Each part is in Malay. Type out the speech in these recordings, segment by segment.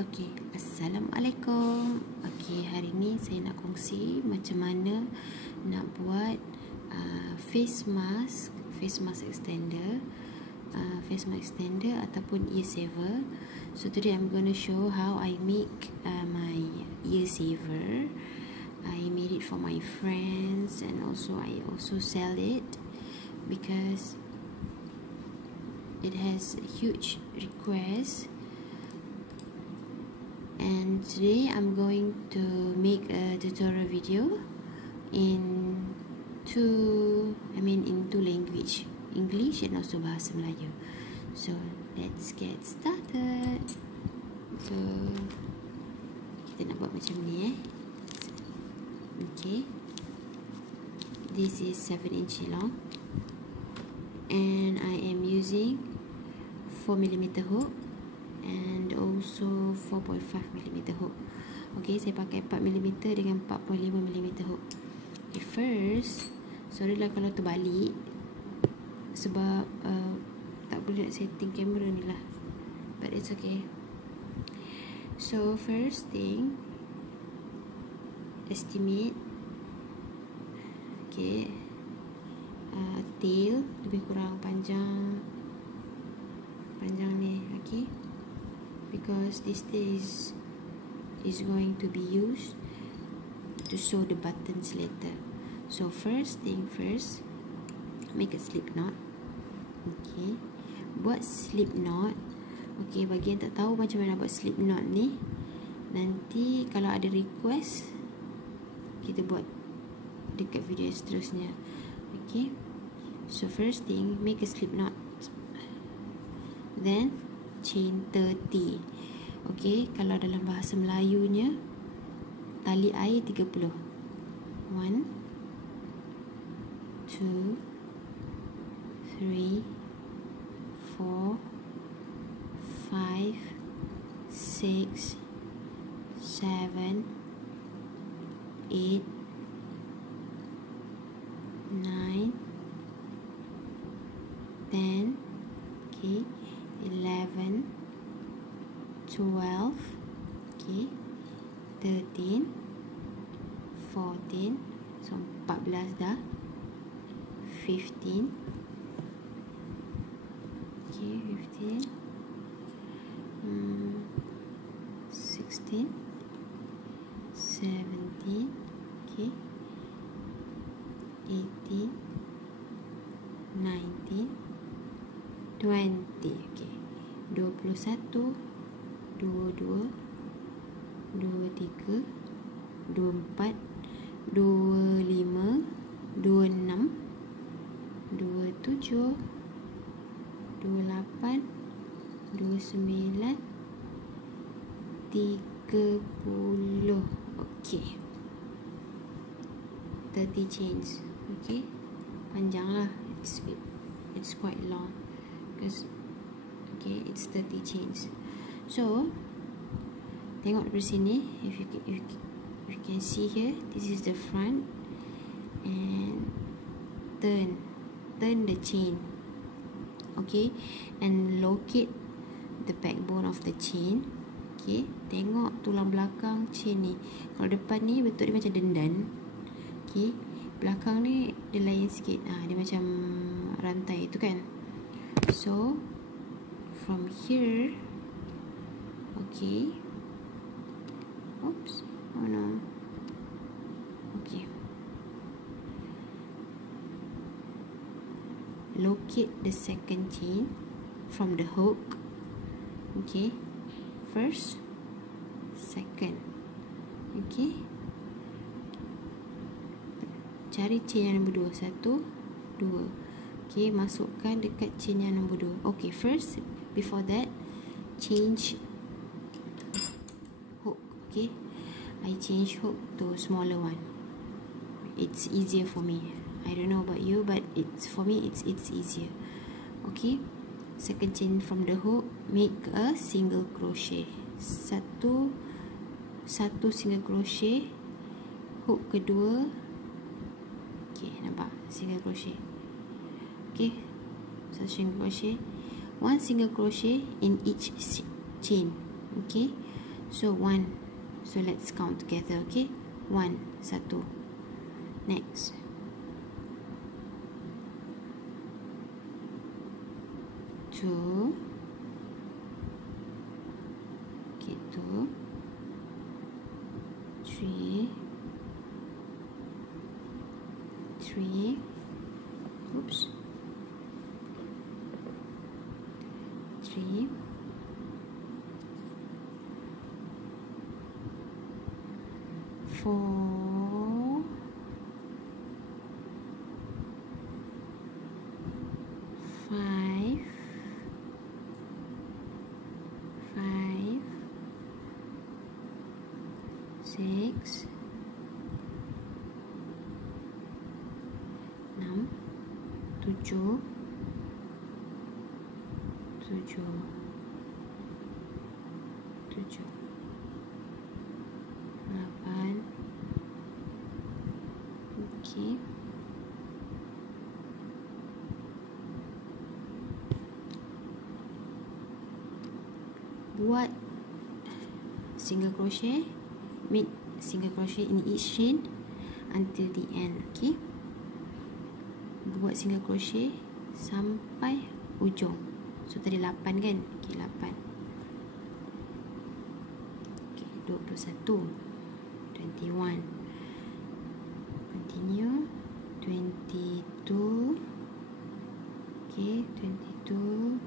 Okey, Assalamualaikum. Okey, hari ni saya nak kongsi macam mana nak buat face mask extender, ataupun ear saver. So today I'm going to show how I make my ear saver. I made it for my friends, and I also sell it because it has huge requests. And today I'm going to make a tutorial video in two language, English and also bahasa Melayu. So let's get started. So kita nak buat macam ni Okay, this is 7" long, and I am using 4mm hook and also 4.5mm hook. Okay, saya pakai 4mm dengan 4.5mm hook. Okay, first, sorry lah kalau terbalik sebab tak boleh nak setting kamera ni lah, but it's okay. So first thing, estimate tail lebih kurang panjang ni, okay, because this is going to be used to sew the buttons later. So first thing first, make a slip knot. Okay, buat slip knot. Okay, bagi yang tak tahu macam mana buat slip knot ni, nanti kalau ada request kita buat dekat video seterusnya. Okay, so first thing, make a slip knot, then chain 30. Okay, kalau dalam bahasa Melayunya tali air 30. 1 2 3 4 5 6 7 8 9 10. Okay, 11 12, okay, 13 14, so 14 dah, 15, okay, 15 16 17, okay, 18 19 20, okay, 21 22 23 24 25 26 27 28 29 30. Okay, 30 chains. Okay, panjang lah, it's quite long because okay, it's 30 chains. So tengok dari sini, if you can see here, this is the front, and turn the chain, okay, and locate the backbone of the chain. Okay, tengok tulang belakang chain ni. Kalau depan ni bentuk dia macam dendan, okay, belakang ni dia lain sikit, dia macam rantai tu kan. So from here, okay, oops, oh no, okay, locate the second chain from the hook. Okay, first, second, okay, cari chain yang nombor 2, 1 2, okay, masukkan dekat chain yang nombor 2. Okay, first, before that, change hook. Okay, I change hook to smaller one. It's easier for me. I don't know about you, but for me it's easier. Okay, second chain from the hook, make a single crochet. Satu single crochet, hook kedua. Okay, nampak single crochet. Okay, satu single crochet, one single crochet in each chain. Okay, So 1. So let's count together, okay? 1, 1. Next. 2. Okay, 2. 3. 3. Oops. 3. 4. 5. 6. 6. 7. 8. Okay. Buat single crochet, make single crochet in each chain until the end. Okay, buat single crochet sampai ujung. So tadi 8 kan? Okay, 8. Okay, 21. 21. Continue. 22. Okay, 22.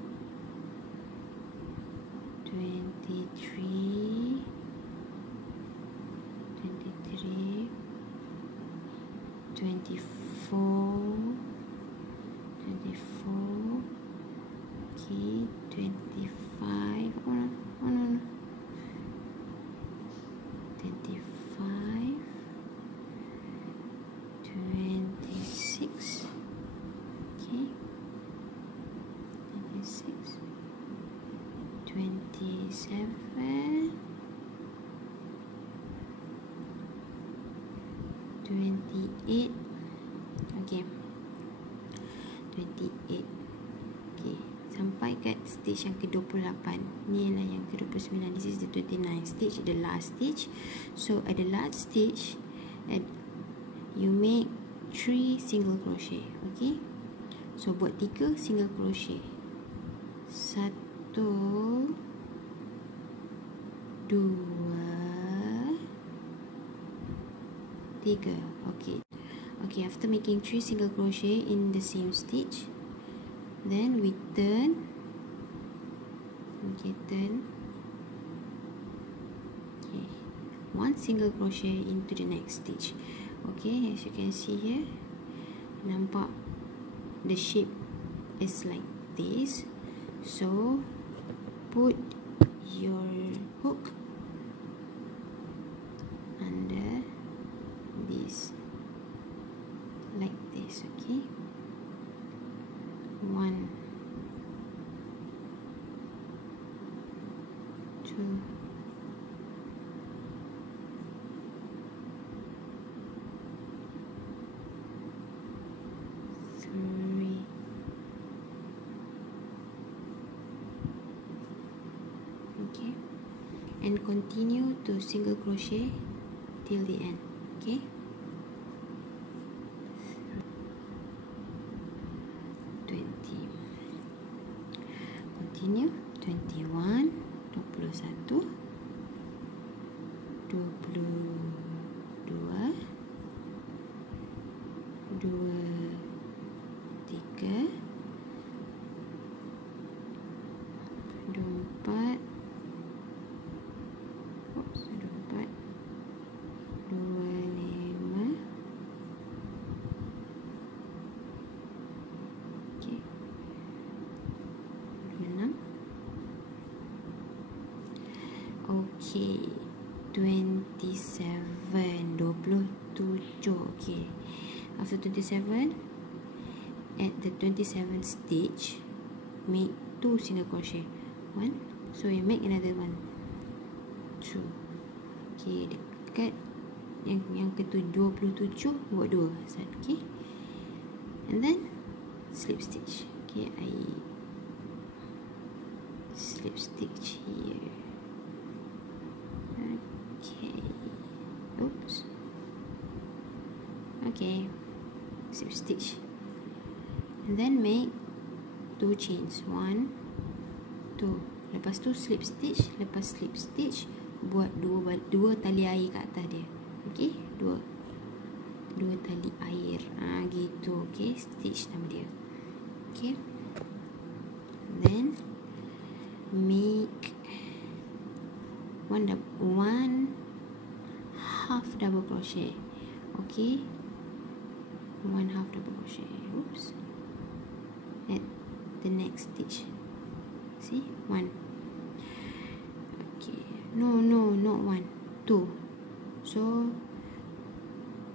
23. 23. 24. 24. Okay, 25. Oh no. 25. 26. Okay. 26. 27. 28. Okay. 28. Okay. Sampai kat stage yang ke-28. Ni lah yang ke-29. This is the 29 stage, the last stage. So at the last stage, you make 3 single crochet. Okay. So buat 3 single crochet. 1, 2, 3. Okay. Okay, after making 3 single crochet in the same stitch, then we turn. Okay, turn. Okay, 1 single crochet into the next stitch. Okay, as you can see here, nampak the shape is like this. So put your hook under this, like this. Okay, 1, 2, 3, 4. Okay, and continue to single crochet till the end. Okay, 20. Continue. 21, 21, 22, 23, 24. Oops, 24, 25. Okay, 26. Okay, 27, 27. Okay, after 27, at the 27th stitch, make 2 single crochet. 1, so you make another 1, 2. Okay, dekat yang ke-27 buat 2. Okay, and then slip stitch. Okay, I slip stitch here. Okay, slip stitch, and then make 2 chains, 1 2. Lepas tu slip stitch, lepas slip stitch buat dua tali air kat atas dia. Okay, dua tali air gitu. Okay, stitch nama dia. Okay, then make 1 half double crochet. Okay, 1 half double crochet. Oops, at the next stitch. See, 1. Okay, no, not 1, 2. So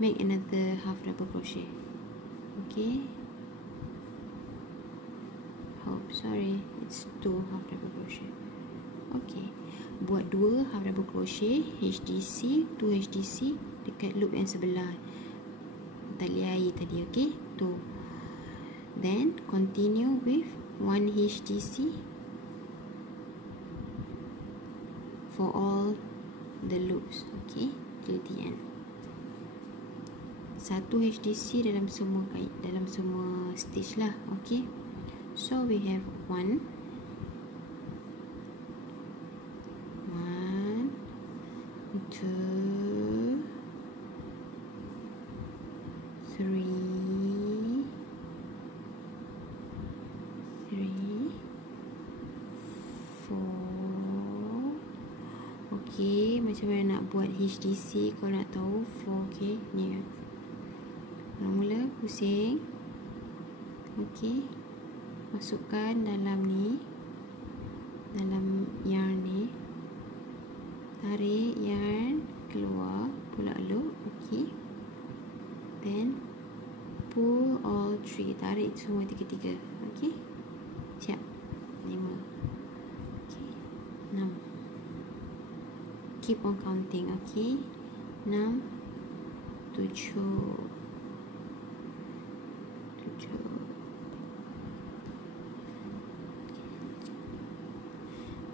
make another half double crochet. Okay, sorry, it's 2 half double crochet. Okay, buat 2 half double crochet HDC, 2 HDC dekat loop yang sebelah tali air tadi. Okay, 2. Then continue with 1 HDC for all the loops. Okay, till the end. 1 HDC dalam semua kait, dalam semua stitch lah. Okay, so we have 1 2 3 4. Okay, macam mana nak buat HDC kalau nak tahu 4. Okay, ni mula pusing. Okay, masukkan dalam ni, dalam yarn ni, tarik yarn keluar, pulak loop. Okay, then pull all 3, tarik semua tiga-tiga. Okay, siap. 5. Okay, 6. Keep on counting. Okay, 6 7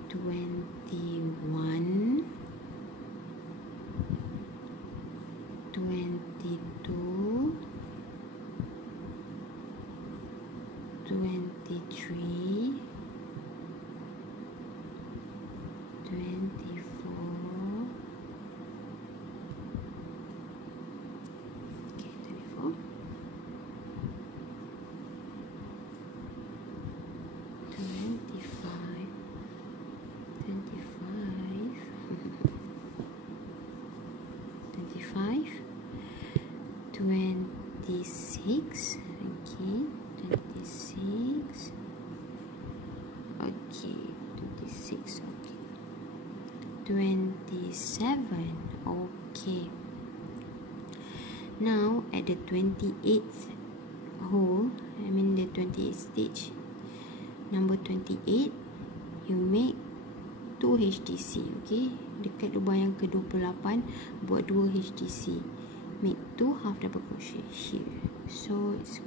21 22 23 24. Okay, 24. 26. Okay, 26. Okay, 26. Okay, 27. Okay, now at the 28th hole, I mean the 28th stitch, number 28, you make 2 HDC. Okay, dekat lubang yang ke-28 buat 2 HDC, make 2 half double crochet here. So it's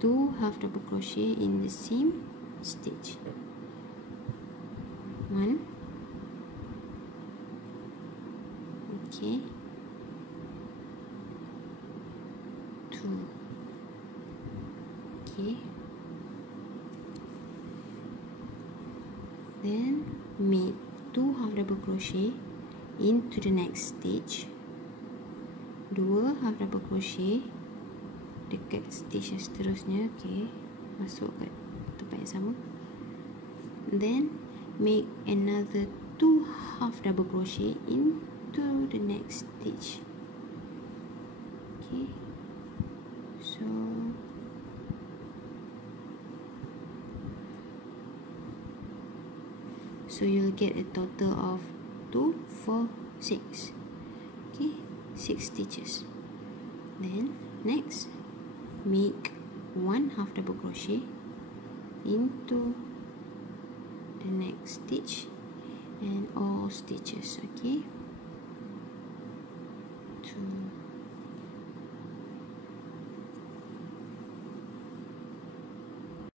2 half double crochet in the same stitch. 1. Okay, 2. Okay, then make 2 half double crochet into the next stitch, 2 half double crochet dekat stitch yang seterusnya. Okay, masuk kat tempat yang sama, then make another 2 half double crochet into the next stitch. Okay, so you'll get a total of 2 4 6. Okay, 6 stitches. Then next, make 1 half double crochet into the next stitch and all stitches. Okay, 2